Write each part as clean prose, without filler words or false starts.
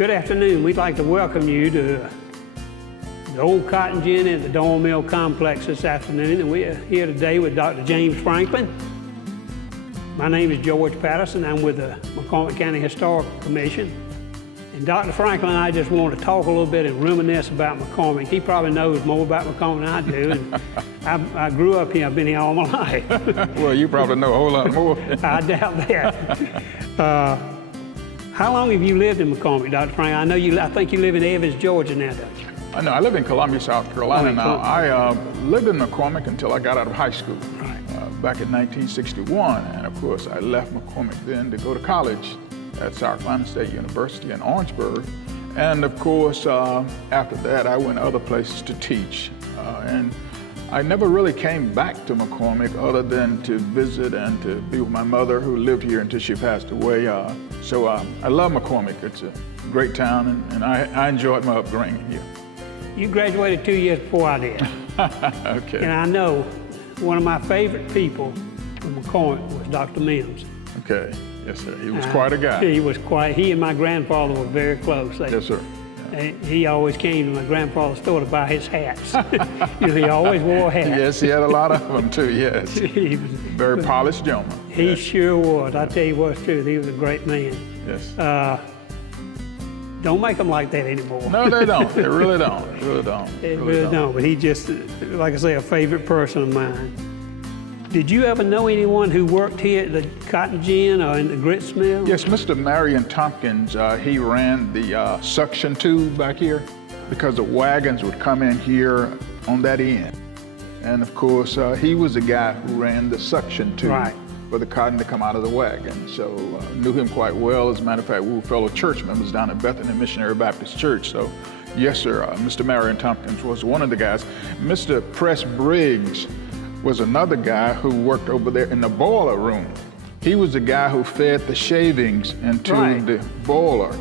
Good afternoon. We'd like to welcome you to the old cotton gin at the Dawn Mill Complex this afternoon, and we're here today with Dr. James Franklin. My name is George Patterson. I'm with the McCormick County Historical Commission. And Dr. Franklin and I just want to talk a little bit and reminisce about McCormick. He probably knows more about McCormick than I do, and I grew up here. I've been here all my life. Well, you probably know a whole lot more. I doubt that. How long have you lived in McCormick, Dr. Franklin? I think you live in Evans, Georgia now, don't you? I know. I live in Columbia, South Carolina now. I lived in McCormick until I got out of high school back in 1961. And of course, I left McCormick then to go to college at South Carolina State University in Orangeburg. And of course, after that, I went other places to teach. And I never really came back to McCormick other than to visit and to be with my mother, who lived here until she passed away. So I love McCormick. It's a great town, and I enjoyed my upbringing here. You graduated 2 years before I did. Okay. And I know one of my favorite people from McCormick was Dr. Mims. Okay. Yes, sir. He was quite a guy. He and my grandfather were very close. Yes, sir. He always came to my grandfather's store to buy his hats. He always wore a hat. Yes, he had a lot of them too, yes. He was very polished gentleman. He sure was. I tell you what's true, he was a great man. Yes. Don't make them like that anymore. No, they don't. They really don't. They really don't. They really don't. But he just, like I say, a favorite person of mine. Did you ever know anyone who worked here at the cotton gin or in the grits mill? Yes, Mr. Marion Tompkins, he ran the suction tube back here because the wagons would come in here on that end. And of course, he was the guy who ran the suction tube for the cotton to come out of the wagon. So knew him quite well. As a matter of fact, we were fellow church members down at Bethany Missionary Baptist Church. So yes, sir, Mr. Marion Tompkins was one of the guys. Mr. Press Briggs was another guy who worked over there in the boiler room. He was the guy who fed the shavings into the boiler.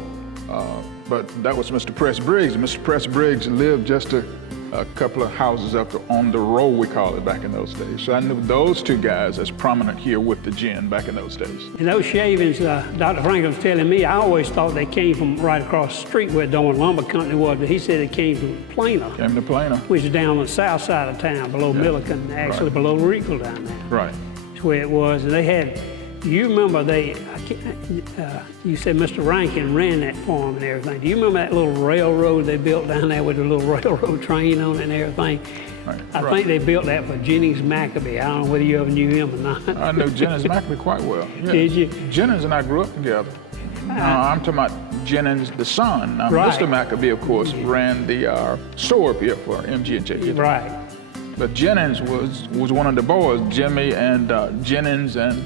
But that was Mr. Press Briggs. Mr. Press Briggs lived just a couple of houses up on the row, we call it, back in those days. So I knew those two guys as prominent here with the gin back in those days. And those shavings, Dr. Franklin was telling me, I always thought they came from right across the street where Dawn Lumber Company was, but he said it came from Plano. Came to Plano. Which is down on the south side of town, below Milliken, actually below Regal down there. Right. That's where it was. And they had, you remember you said Mr. Rankin ran that farm and everything. Do you remember that little railroad they built down there with a little railroad train on it and everything? Right. I think they built that for Jennings Maccabee. I don't know whether you ever knew him or not. I knew Jennings Maccabee quite well. Yeah. Did you? Jennings and I grew up together. I'm talking about Jennings, the son. Mr. Maccabee, of course, ran the store up here for MG&J. Right. But Jennings was one of the boys, Jimmy and Jennings and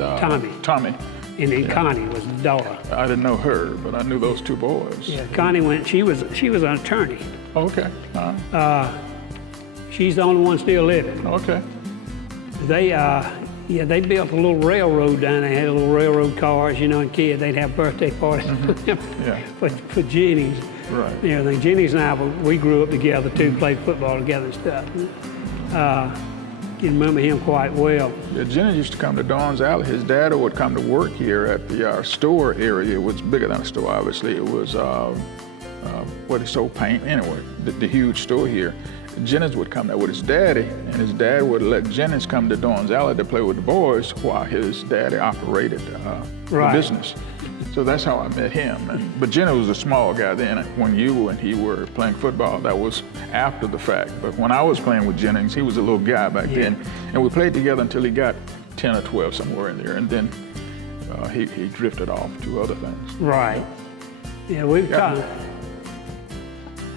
Tommy. And then Connie was the daughter. I didn't know her, but I knew those two boys. Yeah, Connie she was an attorney. Okay. She's the only one still living. Okay. They built a little railroad down there. They had little railroad cars, and kids, they'd have birthday parties for Jennings. Right. And everything. Jennings and I, we grew up together too, played football together and stuff. Can remember him quite well. Yeah, Jennings used to come to Dawn's Alley. His dad would come to work here at the store area. It was bigger than a store, obviously. It was where they sold paint. Anyway, the huge store here. Jennings would come there with his daddy, and his dad would let Jennings come to Dawn's Alley to play with the boys while his daddy operated the business. So that's how I met him. But Jennings was a small guy then. When you and he were playing football, that was after the fact. But when I was playing with Jennings, he was a little guy back then. And we played together until he got 10 or 12, somewhere in there. And then he drifted off to other things. Right. Yeah, we've talked.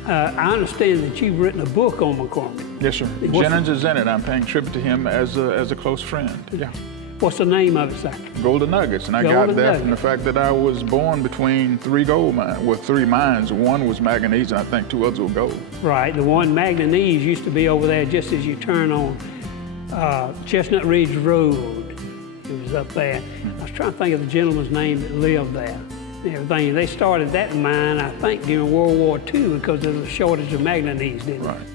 I understand that you've written a book on McCormick. Yes, sir. Jennings is in it. I'm paying tribute to him as a close friend. Yeah. What's the name of it, sir? Golden Nuggets, and I got that from the fact that I was born between three mines. One was manganese, and I think two others were gold. Right, the one manganese used to be over there just as you turn on Chestnut Ridge Road. It was up there. I was trying to think of the gentleman's name that lived there. Everything. They started that mine, I think, during World War II because there was a shortage of manganese, didn't it? Right.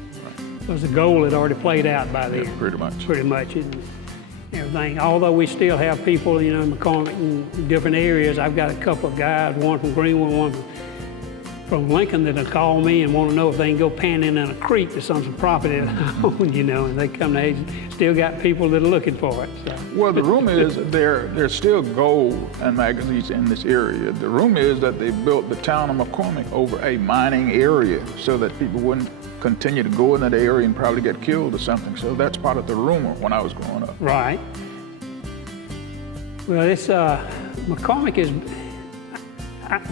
Because the gold had already played out by then. Yeah, pretty much. Pretty much. everything. Although we still have people, you know, in McCormick in different areas. I've got a couple of guys, one from Greenwood, one from Lincoln that'll call me and want to know if they can go panning in a creek to some property that I own, you know, and they come to still got people that are looking for it. So. Well, the rumor is there's still gold and manganese in this area. The rumor is that they built the town of McCormick over a mining area so that people wouldn't continue to go in that area and probably get killed or something. So that's part of the rumor when I was growing up. Right. Well, it's McCormick is,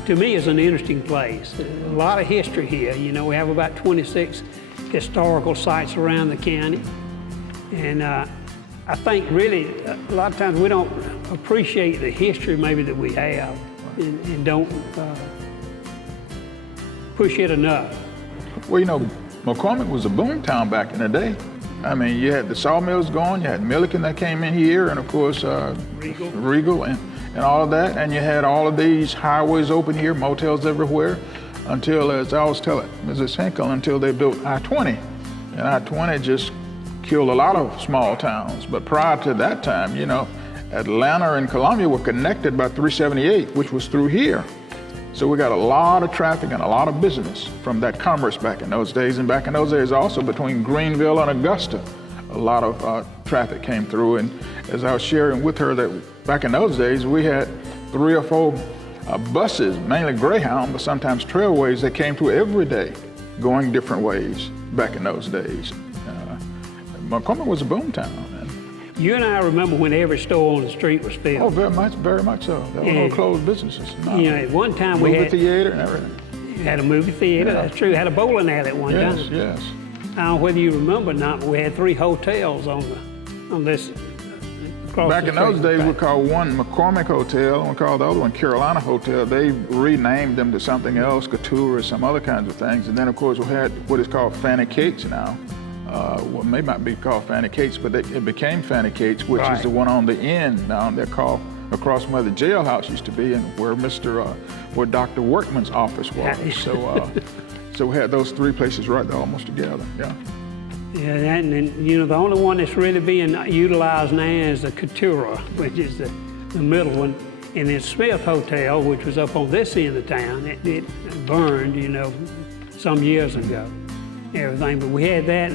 to me, is an interesting place. A lot of history here. You know, we have about 26 historical sites around the county. And I think really, a lot of times we don't appreciate the history maybe that we have and don't push it enough. Well, you know, McCormick was a boom town back in the day. I mean, you had the sawmills going, you had Milliken that came in here, and of course, Regal and all of that, and you had all of these highways open here, motels everywhere, until, as I was telling Mrs. Hinkle, until they built I-20. And I-20 just killed a lot of small towns. But prior to that time, you know, Atlanta and Columbia were connected by 378, which was through here. So we got a lot of traffic and a lot of business from that commerce back in those days. And back in those days also between Greenville and Augusta, a lot of traffic came through. And as I was sharing with her that back in those days, we had 3 or 4 buses, mainly Greyhound, but sometimes Trailways that came through every day, going different ways back in those days. McCormick was a boom town. You and I remember when every store on the street was filled. Oh, very much so. There were no closed businesses. No. You know, at one time we had movie theater and everything. Had a movie theater, that's true. Had a bowling alley at one time. Yes. I don't know whether you remember or not, but we had 3 hotels on this. Back in those days, we called one McCormick Hotel, and we called the other one Carolina Hotel. They renamed them to something else, Couture or some other kinds of things. And then, of course, we had what is called Fanny Cates now. Well, may not be called Fanny Cates, but it became Fanny Cates, which is the one on the end now. They're called across from where the jailhouse used to be and where where Dr. Workman's office was. So we had those 3 places right there almost together. Yeah. Yeah, and then, you know, the only one that's really being utilized now is the Couture, which is the middle one. And then Smith Hotel, which was up on this end of town, it burned, you know, some years ago. Everything, but we had that,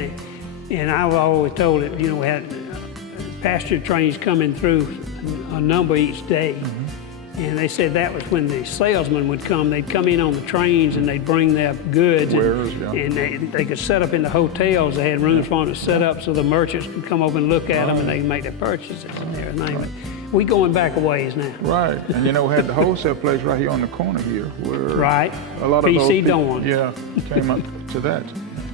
and I've always told it, you know, we had passenger trains coming through a number each day, and they said that was when the salesmen would come. They'd come in on the trains and they'd bring their goods, and they could set up in the hotels. They had rooms for them to set up so the merchants could come over and look at them and they could make their purchases and everything. But we going back a ways now. Right, and you know, we had the wholesale place right here on the corner here, where a lot of PC those people, came up to that.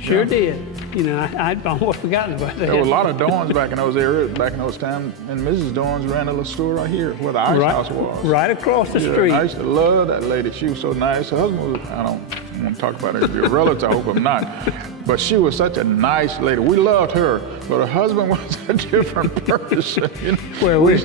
Sure did. You know, I'd almost forgotten about that. There were a lot of Dorns back in those areas, back in those times, and Mrs. Dorns ran a little store right here where the ice house was. Right across the street. I used to love that lady. She was so nice. Her husband was, I don't want to talk about her as your relative, I hope I'm not. But she was such a nice lady. We loved her, but her husband was a different person. You know? Well,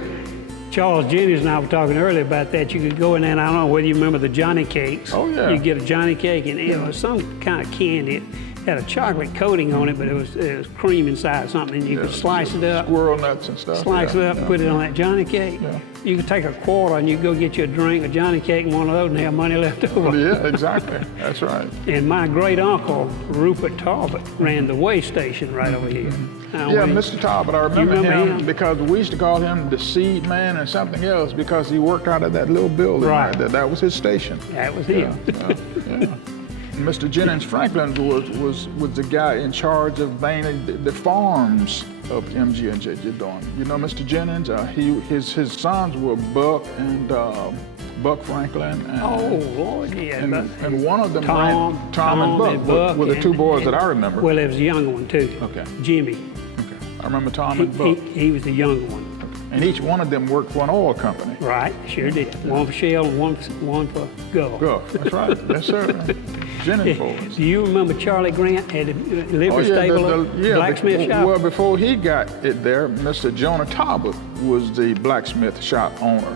Charles Jennings and I were talking earlier about that. You could go in there, and I don't know whether you remember the Johnny Cakes. Oh, yeah. You get a Johnny Cake, and it was some kind of candy. It had a chocolate coating on it, but it was cream inside or something, and you could slice it up. Squirrel nuts and stuff. Slice it up and put it on that Johnny Cake. Yeah. You could take a quarter and you go get you a drink, a Johnny Cake, and one of those, and have money left over. Yeah, exactly. That's right. And my great uncle, Rupert Talbot, ran the way station right over here. Yeah, Mr. Talbot, I remember him because we used to call him the seed man and something else because he worked out of that little building right there. That was his station. That was him. Yeah. Mr. Jennings Franklin was the guy in charge of mainly the farms of MG and JJ Dorn. You know Mr. Jennings? His sons were Buck and Buck Franklin. And, oh, Lord, yeah. And one of them Tom and Buck were the 2 boys that I remember. Well, there was a younger one too. Okay. Jimmy. Okay. I remember Tom and Buck. He was the younger one. And each one of them worked for an oil company. Right, sure did. One for Shell and one for Gulf. Gulf, that's right. Yes, sir. Jennings boys. Do you remember Charlie Grant had a livery stable, blacksmith shop? Well, before he got it there, Mr. Jonah Talbot was the blacksmith shop owner.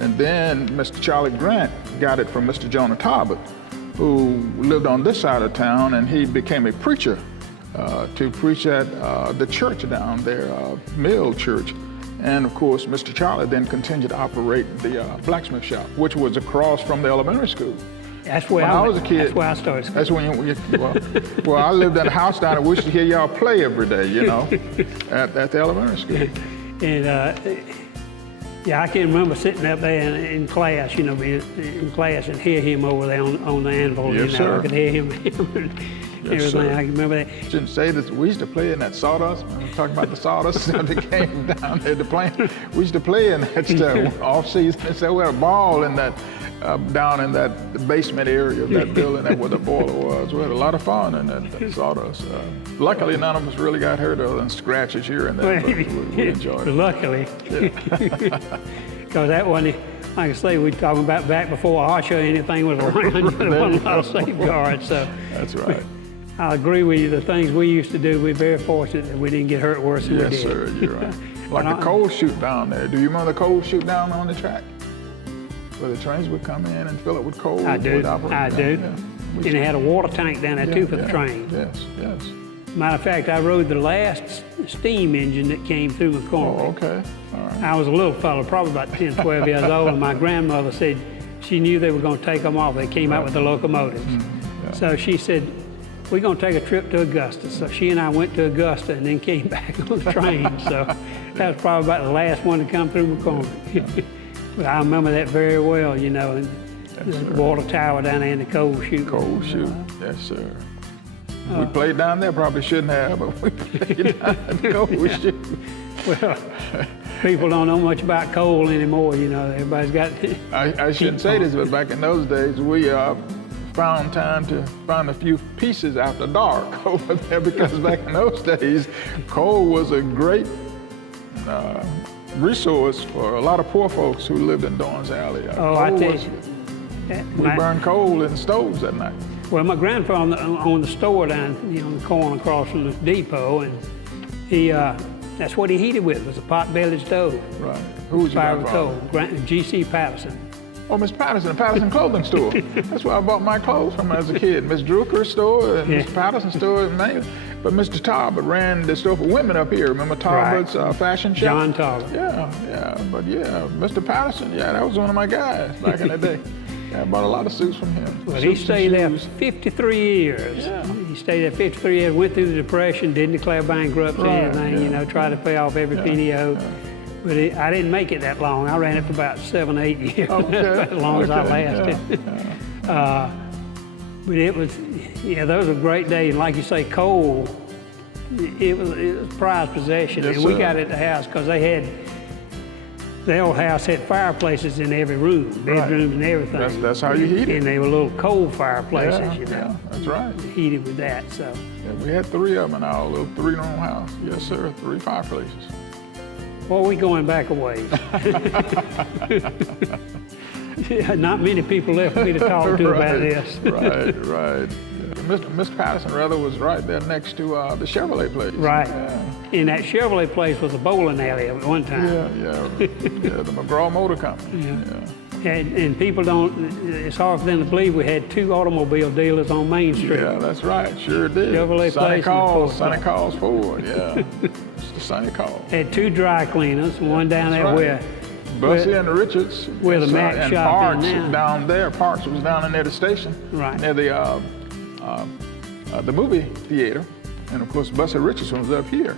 And then Mr. Charlie Grant got it from Mr. Jonah Talbot, who lived on this side of town, and he became a preacher to preach at the church down there, Mill Church. And of course, Mr. Charlie then continued to operate the blacksmith shop, which was across from the elementary school. That's where when I was a kid. That's where I started school. That's when well, I lived in a house down there. We used to hear y'all play every day, you know, at the elementary school. And yeah, I can remember sitting up there in class, you know, being in class and hear him over there on the anvil. Yes, you know, sir. I could hear him and everything. Sir. I can remember that. Shouldn't say this. We used to play in that sawdust. When we talking about the sawdust that came down there to play. We used to play in that stuff off season. So we had a ball in that down in that basement area of that building, that where the boiler was. We had a lot of fun in that sawdust. Luckily, none of us really got hurt other than scratches here and there. But we enjoyed it. Luckily, because that wasn't. Like I say, we talking about back before OSHA or anything was around. There wasn't a lot of safeguards. So that's right. I agree with you. The things we used to do, we're very fortunate that we didn't get hurt worse than we did. Yes, sir. You're right. Like the coal chute down there. Do you remember the coal chute down on the track? Where the trains would come in and fill it with coal? I do. I do. Yeah. And it had a water tank down there too for the train. Yes, yes. Matter of fact, I rode the last steam engine that came through McCormick. Oh, okay. All right. I was a little fellow, probably about 10, 12 years old, and my grandmother said she knew they were going to take them off. They came out with the locomotives. Yeah. So she said, we're going to take a trip to Augusta. So she and I went to Augusta and then came back on the train. So that was probably about the last one to come through McCormick. But I remember that very well, you know, and the water tower down there in the coal chute. Coal chute, yes, sir. We played down there, probably shouldn't have, but we played down at the coal chute. Well, people don't know much about coal anymore, you know. Everybody's got. I shouldn't say this, but back in those days, we found time to find a few pieces after dark over there because back in those days, coal was a great resource for a lot of poor folks who lived in Dorns Alley. I tell you. We burned coal in stoves at night. Well, my grandfather owned the store down, you know, on the corner across from the depot, and he that's what he heated with was a pot-bellied stove. Right. Who was your grandfather? G.C. Patterson. Oh, Miss Patterson, Patterson Clothing Store. That's where I bought my clothes from as a kid. Miss Drucker's store and Miss Patterson's store, mainly. But Mr. Talbot ran the store for women up here. Remember Talbot's fashion shop? John Talbot. Yeah. But yeah, Mr. Patterson, that was one of my guys back in the day. Yeah, I bought a lot of suits from him. Well, he stayed there 53 years. Yeah. He stayed there 53 years, went through the Depression, didn't declare bankruptcy or anything, you know, tried to pay off every penny owed. But I didn't make it that long. I ran it for about 7 or 8 years, as long as I lasted. But it was, those were great days. And like you say, coal, it was prized possession. Yes, and we got it at the house because the old house had fireplaces in every room, bedrooms and everything. That's how you heat it. And they were little coal fireplaces, you know. Yeah, that's right. Heated with that, so. Yeah, we had 3 of them in our little 3-room house. Yes, sir, 3 fireplaces. Well, we going back a ways. Not many people left for me to talk to about this. Right. Mr. Patterson, rather, was right there next to the Chevrolet place. Right. Yeah. And that Chevrolet place was a bowling alley at one time. Yeah, the McGraw Motor Company. Yeah. And people it's hard for them to believe we had 2 automobile dealers on Main Street. Yeah, that's right, sure did. Chevrolet place. Sonny Calls Ford, yeah. It's the Sonny Calls. Had 2 dry cleaners, one down there where Bussy and Richards. Where the Mac and shop Parks is now. Down there. Parks was down near the station. Right. Near the movie theater. And of course, Bussy Richardson was up here.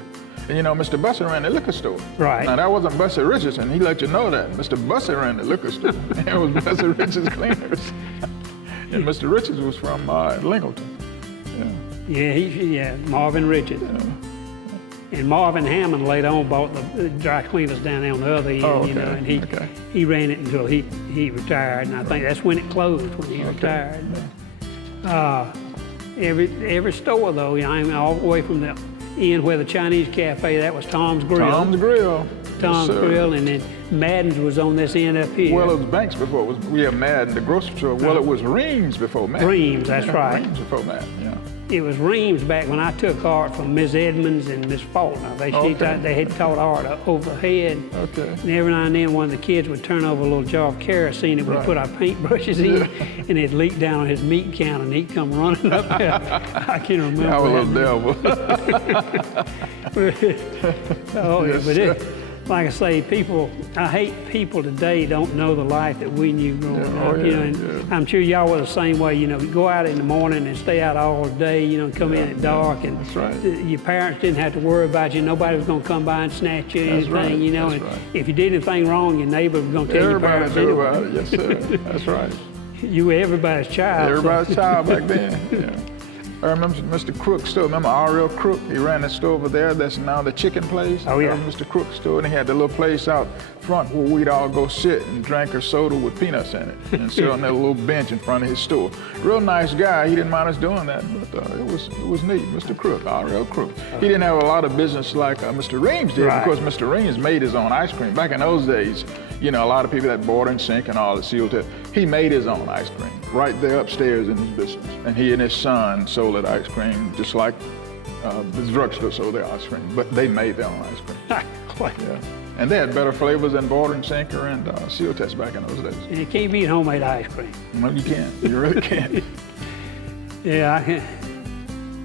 And you know, Mr. Bussy ran the liquor store. Right. Now that wasn't Bussy Richardson. He let you know that. Mr. Bussy ran the liquor store. It was Bussy Richards Cleaners. And Mr. Richards was from Lincoln. Yeah, Marvin Richards. Yeah. And Marvin Hammond later on bought the dry cleaners down there on the other end, you know, and he ran it until he retired, and I think that's when it closed, when he retired. Every store though, you know, I mean, all the way from the end where the Chinese cafe, that was Tom's Grill. Tom's Grill. Tom's Grill, and then Madden's was on this end up here. Well, it was Banks before. We had Madden, the grocery store. Well, it was Reams before Madden. Reams, that's right. Reams before Madden, yeah. It was Reams back when I took art from Miss Edmonds and Miss Faulkner. They had taught art overhead. Okay. And every now and then one of the kids would turn over a little jar of kerosene and we'd put our paintbrushes in, and it'd leak down on his meat counter, and he'd come running up there. I can't remember. I was a little devil. like I say, I hate people today don't know the life that we knew growing up. Yeah, You know, and I'm sure y'all were the same way. You know, you go out in the morning and stay out all day. You know, come in at dark, and that's right. Your parents didn't have to worry about you. Nobody was going to come by and snatch you or anything. Right. You know, That's and right. if you did anything wrong, your neighbor was going to tell your Everybody parents knew anyway. about it. Yes, sir. That's right. You were everybody's child. so- Everybody's child back then. Yeah. I remember Mr. Crook's store. Remember R.L. Crook? He ran that store over there. That's now the chicken place. Oh, yeah. Mr. Crook's store, and he had the little place out front where we'd all go sit and drink our soda with peanuts in it, and sit on that little bench in front of his store. Real nice guy. He didn't mind us doing that, but it was neat. Mr. Crook, R.L. Crook. He didn't have a lot of business like Mr. Reams did, Right. because Mr. Reams made his own ice cream. Back in those days, you know, a lot of people that board and sink and all the sealed tip. He made his own ice cream right there upstairs in his business. And he and his son sold that ice cream just like the drugstore sold their ice cream, but they made their own ice cream. Yeah. And they had better flavors than board and sinker and seal test back in those days. And you can't beat homemade ice cream. Well, you can't. You really can't. Yeah,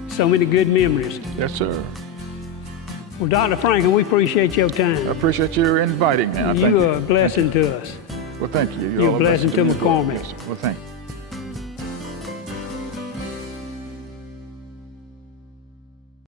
so many good memories. Yes, sir. Well, Dr. Franklin, we appreciate your I time. appreciate you inviting me. Thank You are a blessing to us. Well, thank you. You're a blessing to me as well. McCormick. Yes, sir. Well, thank you.